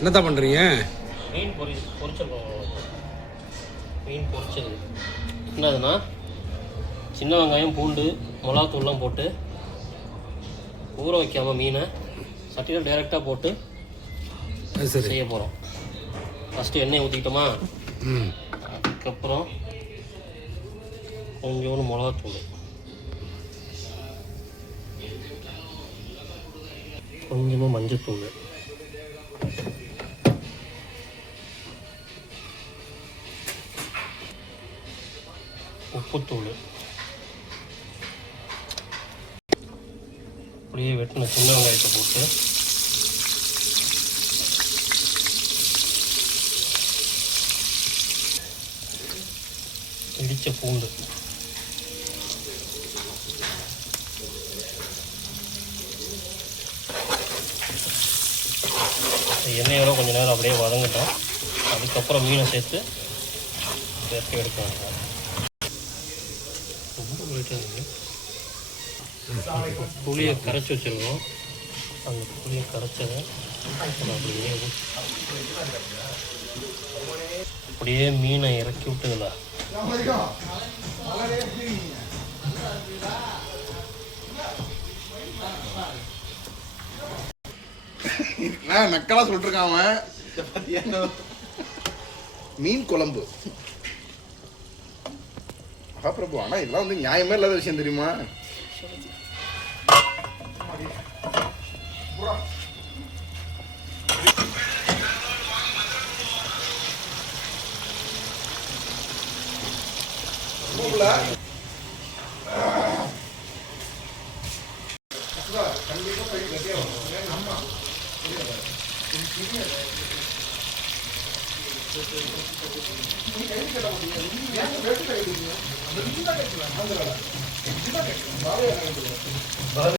என்னதான் பண்ணுறீங்க? மீன் பொரிச்சிருக்கோம். மீன் பொரிச்சது என்னதுன்னா சின்ன வெங்காயம் பூண்டு மிளகாத்தூள்லாம் போட்டு ஊற வைக்காமல் மீனை சட்டியில் டைரெக்டாக போட்டு செய்ய போகிறோம். ஃபஸ்ட்டு எண்ணெய் ஊற்றிக்கிட்டோமா, அதுக்கப்புறம் கொஞ்சோண்டு மிளகாத்தூள், கொஞ்சமாக மஞ்சத்தூள், உப்புத்தூள், அப்படியே வெட்டின சின்ன வெங்காயத்தை போட்டு இடித்த பூண்டு, எண்ணெயோட கொஞ்சம் நேரம் அப்படியே வதங்கிட்டோம். அதுக்கப்புறம் மீனை சேர்த்து எடுக்கணும். புளியை கரைச்சி வச்சுருக்கோம். அந்த புளியை கரைச்சதை அப்படியே மீனை இறக்கி விட்டுதுல நக்கலா சொல்லிருக்கான் அவன். மீன் குழம்பு பிரபு. ஆனா இதெல்லாம் வந்து நியாயமே இல்லாத விஷயம் தெரியுமா? கண்டிப்பா